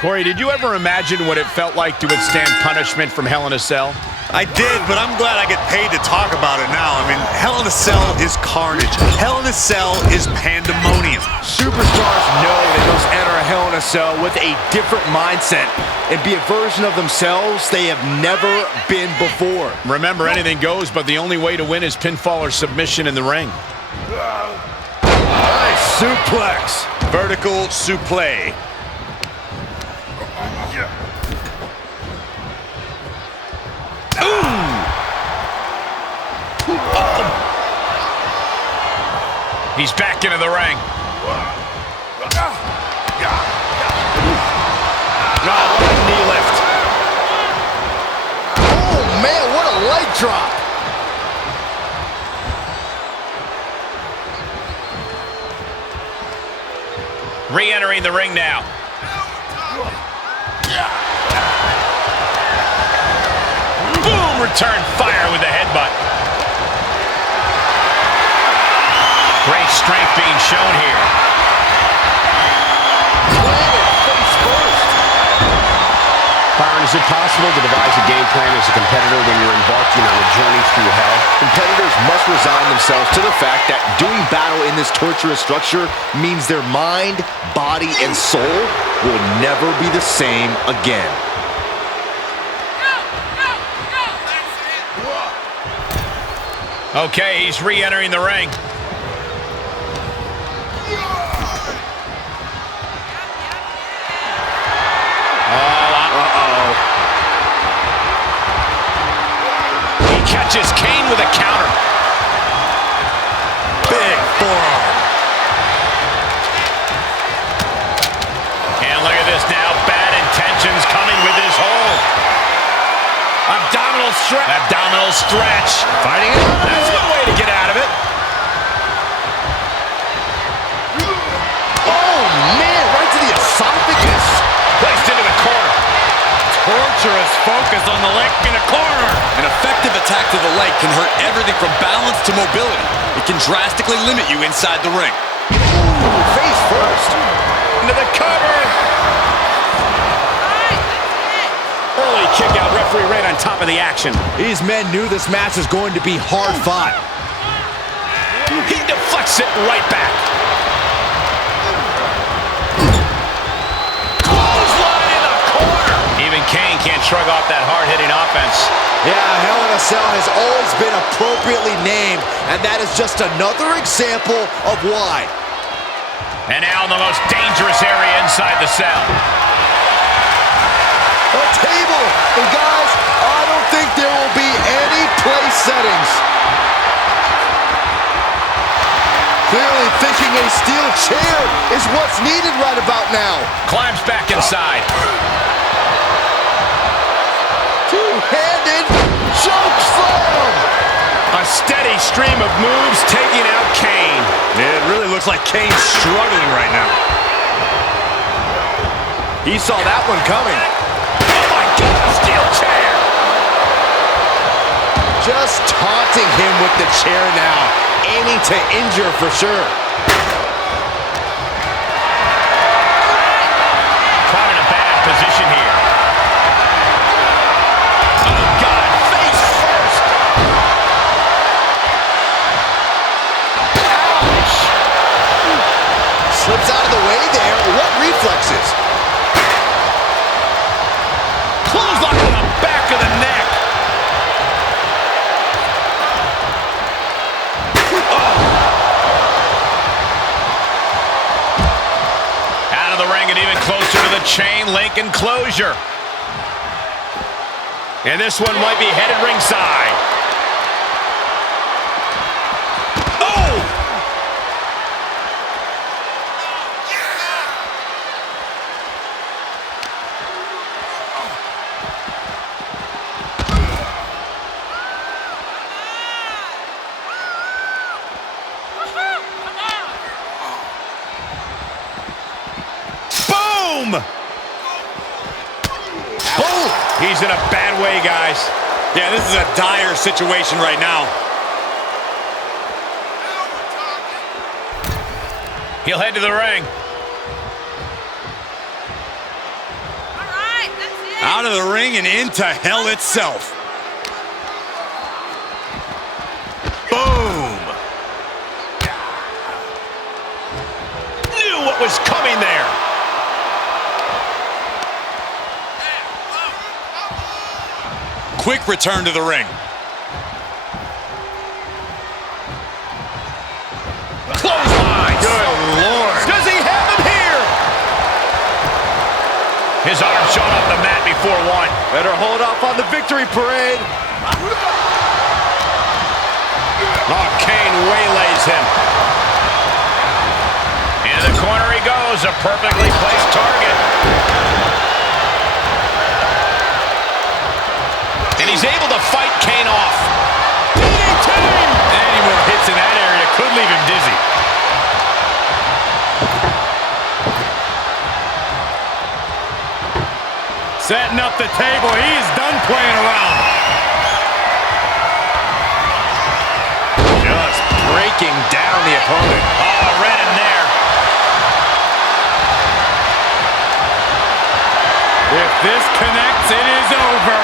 Corey, did you ever imagine what it felt like to withstand punishment from Hell in a Cell? I did, but I'm glad I get paid to talk about it now. I mean, Hell in a Cell is carnage. Hell in a Cell is pandemonium. Superstars know they must enter a Hell in a Cell with a different mindset and be a version of themselves they have never been before. Remember, anything goes, but the only way to win is pinfall or submission in the ring. Nice suplex. Vertical suplex. He's back into the ring. God, what a knee lift. Oh, man, what a leg drop. Re-entering the ring now. Boom! Return fire with the headbutt. Great strength being shown here. Face first. Byron, is it possible to devise a game plan as a competitor when you're embarking on a journey through hell? Competitors must resign themselves to the fact that doing battle in this torturous structure means their mind, body, and soul will never be the same again. Okay, he's re-entering the ring. Catches Kane with a counter. Big forearm. And look at this now. Bad intentions coming with this hold. Abdominal stretch. Abdominal stretch. Fighting it. That's one way to get out of it. Oh, man, right to the esophagus. Placed into the corner. Torturous focus on the leg in a corner. An effective attack to the leg can hurt everything from balance to mobility. It can drastically limit you inside the ring. Ooh, face first. Into the cover. Early kick out. Referee right on top of the action. These men knew this match was going to be hard fought. He deflects it right back. Clothesline in the corner. Even Kane can't shrug off that hard-hitting offense. Yeah, Hell in a Cell has always been appropriately named, and that is just another example of why. And now in the most dangerous area inside the cell. A table! And guys, I don't think there will be any place settings. Clearly thinking a steel chair is what's needed right about now. Climbs back inside. Two-handed choke slam! A steady stream of moves taking out Kane. It really looks like Kane's struggling right now. He saw that one coming. Oh my God, a steel chair! Just taunting him with the chair now, aiming to injure for sure. Caught in a bad position here. Oh God, face first! Ouch! Slips out of the way there. What reflexes? Clothesline to the back of the neck. Out of the ring and even closer to the chain link enclosure. And this one might be headed ringside. Oh! Boom! Oh! He's in a bad way, guys. Yeah, this is a dire situation right now. He'll head to the ring. Out of the ring and into hell itself. Boom! Knew what was coming there. Quick return to the ring. Clothesline. Good Lord. Does he have him here? His arm shot off the mat before one. Better hold off on the victory parade. Oh, Kane waylays him. Into the corner he goes. A perfectly placed target. And he's able to fight Kane off. DDT! Any more hits in that area could leave him dizzy. Setting up the table. He is done playing around. Just breaking down the opponent. Oh, read him there. If this connects, it is over.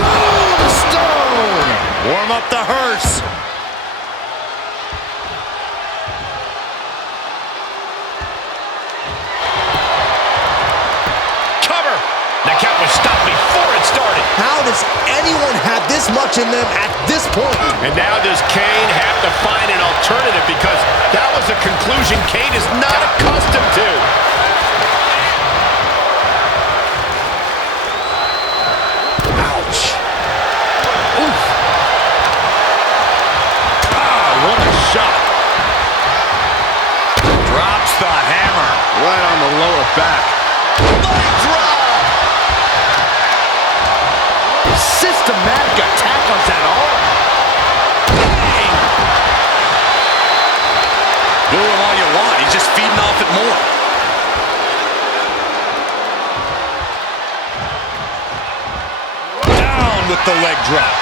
Tombstone! Warm up the hearse. Cover. The count was stopped before it started. How does anyone have this much in them at this point? And now does Kane have to find an alternative, because that was a conclusion Kane is not accustomed to. Ouch. Oof. Ah, what a shot. Drops the hammer. Right on the lower back. Leg drop! Systematic attack on that arm. Bang. Boo him all you want. He's just feeding off it more. Down with the leg drop.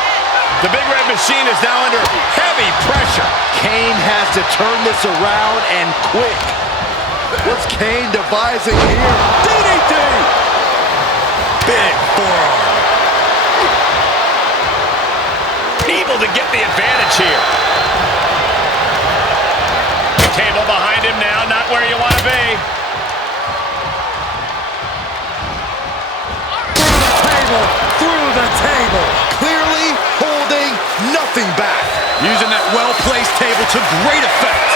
The Big Red Machine is now under heavy pressure. Kane has to turn this around and quick. What's Kane devising here? DDT! Big forearm. Able to get the advantage here. Table behind him now, not where you want to be. Through the table. Clearly holding nothing back. Using that well-placed table to great effect.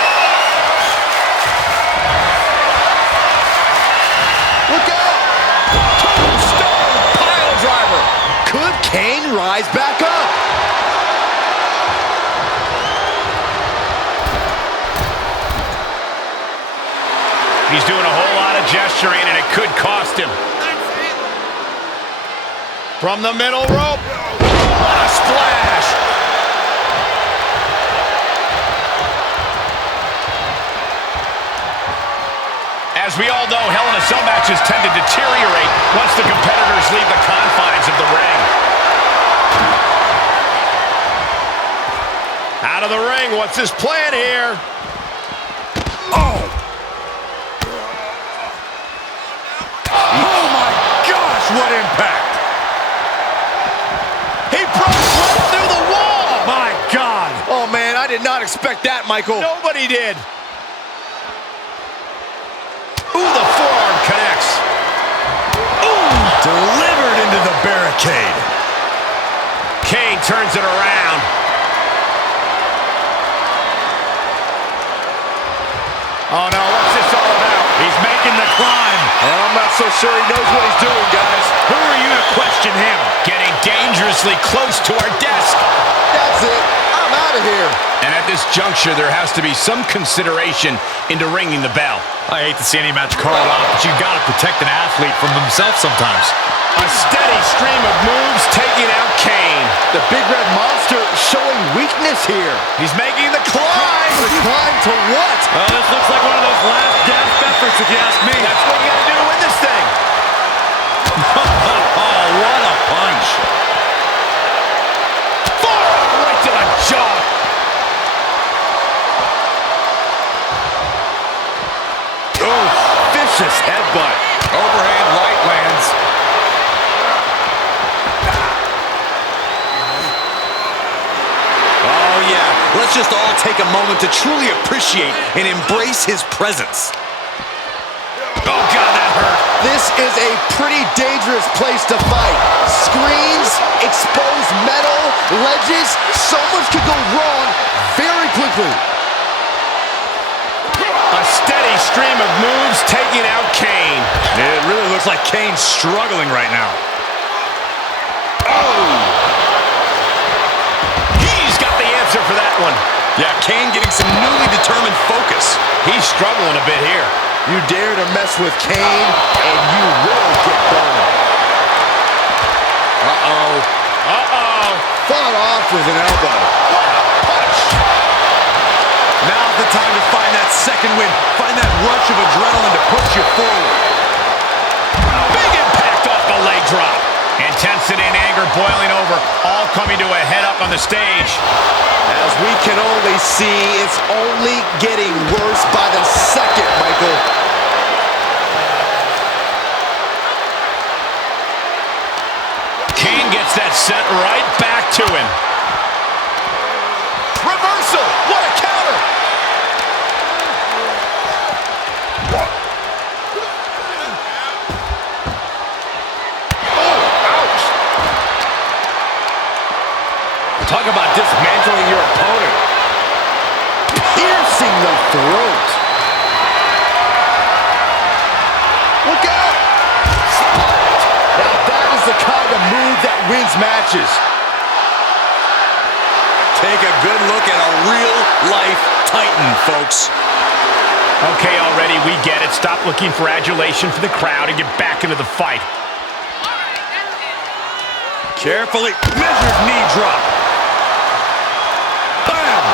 Look out! Tombstone pile driver. Could Kane rise back up? He's doing a whole lot of gesturing, and it could cost him. From the middle rope. What a splash. As we all know, Hell in a Cell matches tend to deteriorate once the competitors leave the confines of the ring. Out of the ring, what's his plan here? Oh! Oh my gosh, what impact! He broke right through the wall! My God! Oh man, I did not expect that, Michael. Nobody did. Ooh, the forearm connects. Ooh, delivered into the barricade. Kane turns it around. Oh no, what's this all about? He's making the climb. I'm not so sure he knows what he's doing, guys. Who are you to question him? Getting dangerously close to our desk. That's it. I'm out of here. And at this juncture, there has to be some consideration into ringing the bell. I hate to see any match called off, but you gotta protect an athlete from himself sometimes. A steady stream of moves taking out Kane. The Big Red Monster showing weakness here. He's making the climb. The climb to what? Well, this looks like one of those last gasp efforts, if you ask me. That's what you gotta do to win this thing. Oh, what a punch. Forearm right to the jaw. Oh, vicious headbutt. Overhand right lands. Oh, yeah. Let's just all take a moment to truly appreciate and embrace his presence. Oh, God, that hurt. This is a pretty dangerous place to fight. Screens, exposed metal, ledges, so much could go wrong very quickly. A steady stream of moves taking out Kane. It really looks like Kane's struggling right now. Oh! He's got the answer for that one. Yeah, Kane getting some newly determined focus. He's struggling a bit here. You dare to mess with Kane, and you will get burned. Uh-oh. Uh-oh. Fought off with an elbow. What a punch. Now's the time to find that second win. Find that rush of adrenaline to push you forward. Big impact off the leg drop. Intensity and anger boiling over, all coming to a head up on the stage. As we can only see, it's only getting worse by the second, Michael. Kane gets that sent right back to him. Reversal! What a counter! Talk about dismantling your opponent. Piercing the throat. Look out! Now that is the kind of move that wins matches. Take a good look at a real-life Titan, folks. Okay, already, we get it. Stop looking for adulation for the crowd and get back into the fight. Carefully measured knee drop. Bam!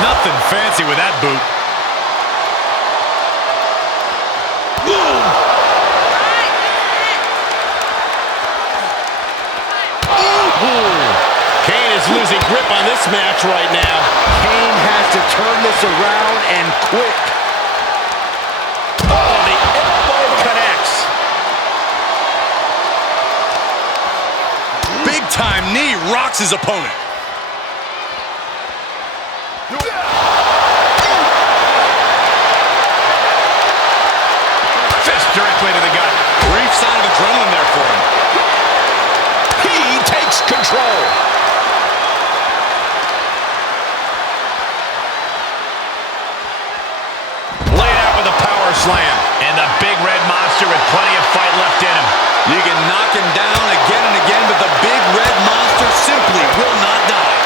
Nothing fancy with that boot. Kane is losing grip on this match right now. Kane has to turn this around and quick. Oh, the elbow connects. Big time knee rocks his opponent. Fist directly to the gut. Brief sign of adrenaline there for him. He takes control. Laid out with a power slam. And the big red monster with plenty of fight left in him. You can knock him down again and again, but the big red monster simply will not die.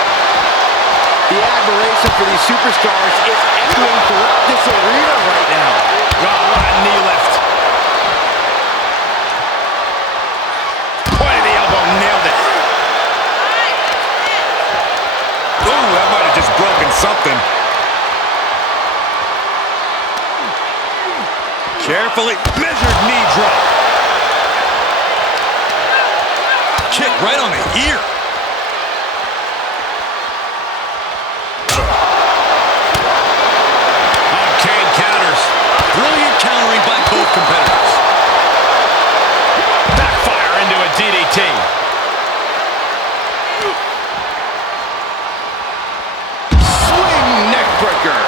The admiration for these superstars is echoing throughout this arena right now. Oh, what a knee lift. Point of the elbow, nailed it. Ooh, that might have just broken something. Carefully measured knee drop. Kick right on the ear. Kane counters. Brilliant countering by both competitors. Backfire into a DDT. Swing neckbreaker.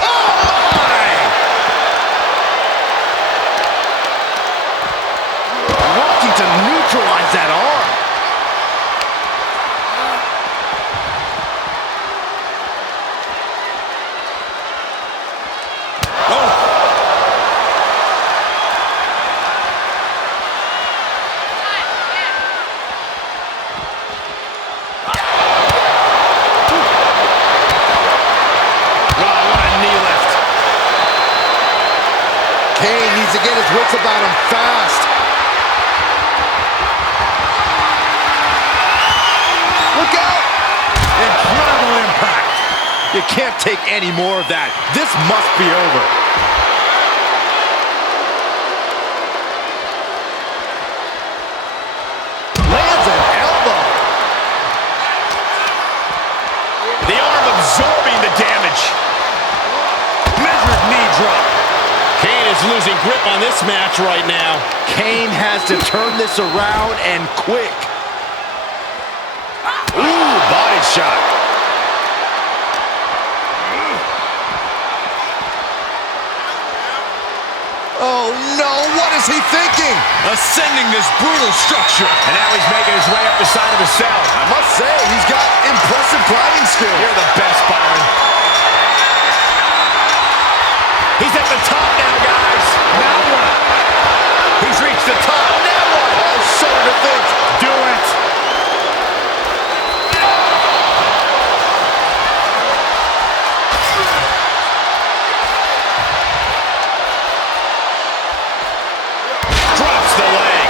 Oh my! Working to neutralize that arm. Kane needs to get his wits about him fast. Look out! Incredible impact. You can't take any more of that. This must be over. is losing grip on this match right now. Kane has to turn this around and quick. Ooh, body shot. Oh no, what is he thinking? Ascending this brutal structure. And now he's making his way up the side of the cell. I must say, he's got impressive climbing skills. You're the best, Byron. He's at the top now, guys. Now what? He's reached the top. Now what? Oh, shudder to think. Do it. Drops the leg.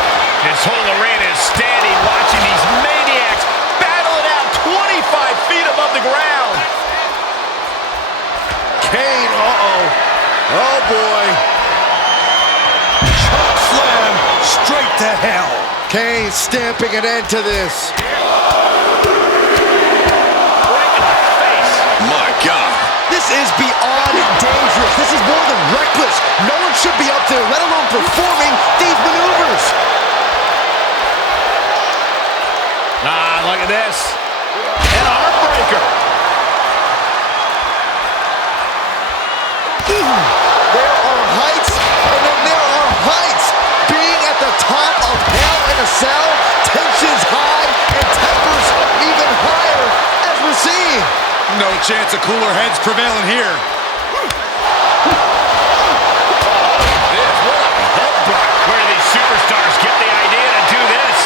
His whole arena is standing, watching these maniacs battle it out 25 feet above the ground. Kane, uh-oh. Oh, boy. Choke slam straight to hell. Kane stamping an end to this. Right in the face. My God. This is beyond dangerous. This is more than reckless. No one should be up there, let alone performing these maneuvers. Ah, look at this. An arm breaker. There are heights, and then there are heights. Being at the top of hell in a cell, tensions high and tempers even higher, as we're seeing. No chance of cooler heads prevailing here. Where do these superstars get the idea to do this?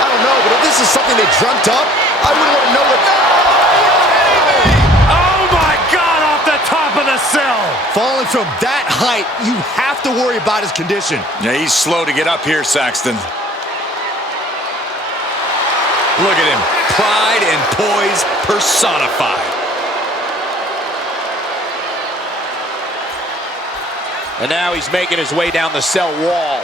I don't know, but if this is something they dreamt up, I wouldn't want to know what. Oh my God, off the top of the cell. Falling from that height, you have to worry about his condition. Yeah, he's slow to get up here, Saxton. Look at him. Pride and poise personified. And now he's making his way down the cell wall.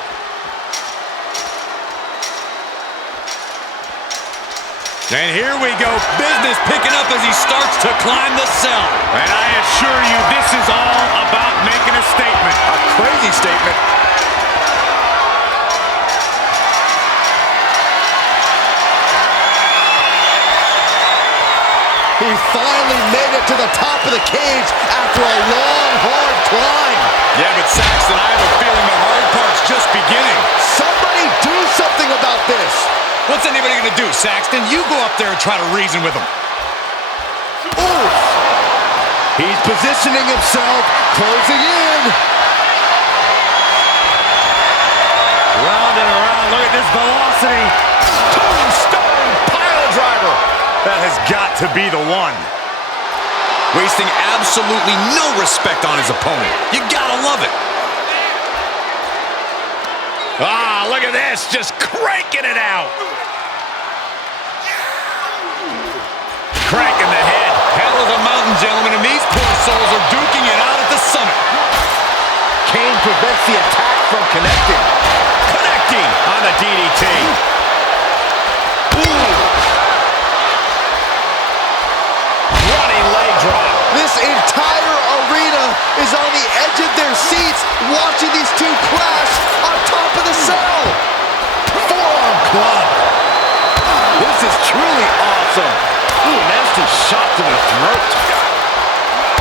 And here we go. Business picking up as he starts to climb the cell. And I assure you, this is all about making a statement. A crazy statement. He finally made it to the top of the cage after a long, hard climb. Yeah, but Saxton, I have a feeling the hard part's just beginning. Somebody do something about this. What's anybody gonna do, Saxton? You go up there and try to reason with him. Oof. He's positioning himself, closing in. Round and around, look at this velocity. Tombstone pile driver. That has got to be the one. Wasting absolutely no respect on his opponent. You gotta love it. Ah, look at this, just cranking it out. Cranking the head. Hell of a mountain, gentlemen, and these poor souls are duking it out at the summit. Kane prevents the attack from connecting. Connecting on the DDT. Ooh. Running leg drop. This entire arena is on the edge of their seats watching these two crash on top of the cell. Forearm club. This is truly awesome. Ooh, nasty shot to the throat.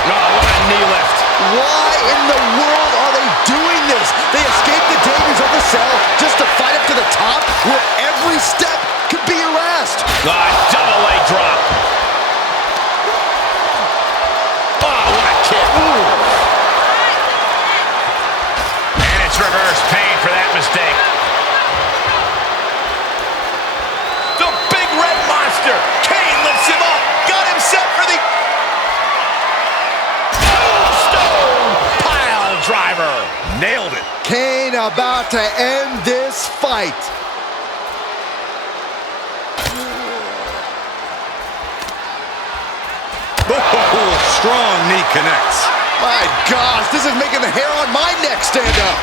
Oh, what a knee lift. Why in the world are they doing this? They escaped the dangers of the cell just to fight up to the top where every step could be your last. Ah, double leg drop. Oh, what a kick. Ooh. And it's reverse pain for that mistake. The big red monster. Kane lifts him up. Got himself for the Tombstone pile driver. Nailed it. Kane about to end this fight. Oh, strong knee connects. My gosh, this is making the hair on my neck stand up.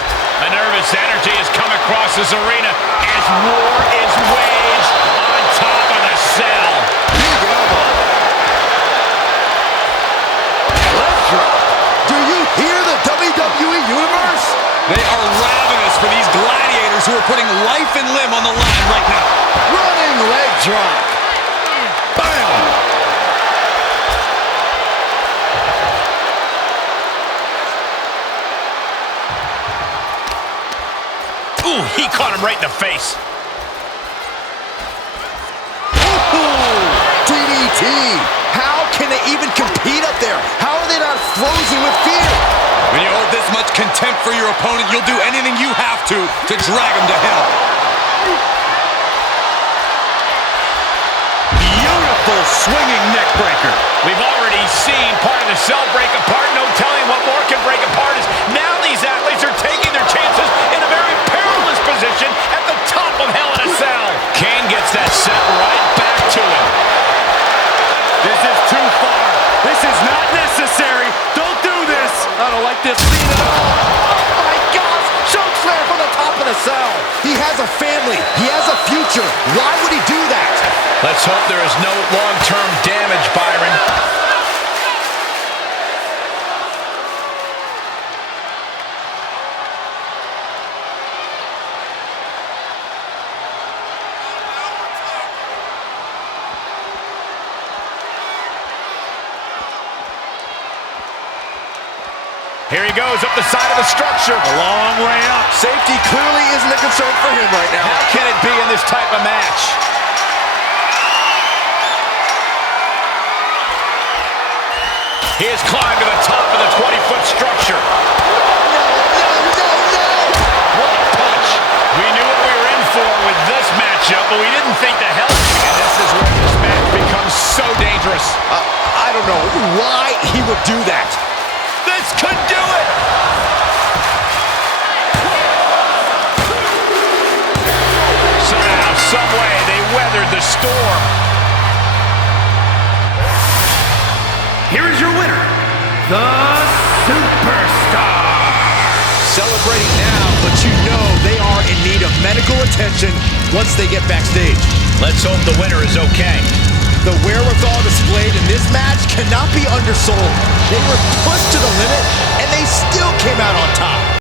A nervous energy has come across this arena as war is waged on top of the cell. Big elbow. Left drop. Do you hear the WWE Universe? who are putting life and limb on the line right now. Running leg drop. Bam! Ooh, he caught him right in the face. DDT! How can they even compete up there? How are they not frozen with fear? When you hold this much contempt for your opponent, you'll do anything you have to drag him to hell. Beautiful swinging neck breaker. We've already seen part of the cell break apart. No telling what more can break apart is now these athletes are taking their chances in a very perilous position at the top of Hell in a Cell. Kane gets that set right back to him. This is too far. This is not necessary. Don't do this. I don't like this scene at all. Oh my gosh! Choke slam from the top of the cell. He has a family. He has a future. Why would he do that? Let's hope there is no long-term damage, Byron. Here he goes up the side of the structure. A long way up. Safety clearly isn't a concern for him right now. How can it be in this type of match? He has climbed to the top of the 20-foot structure. What a punch. We knew what we were in for with this matchup, but we didn't think the hell. And this is where this match becomes so dangerous. I don't know why he would do that. This could do it! Somehow, some way, they weathered the storm. Here is your winner, the Superstar. Celebrating now, but you know they are in need of medical attention once they get backstage. Let's hope the winner is okay. The wherewithal displayed in this match cannot be undersold. They were pushed to the limit, and they still came out on top.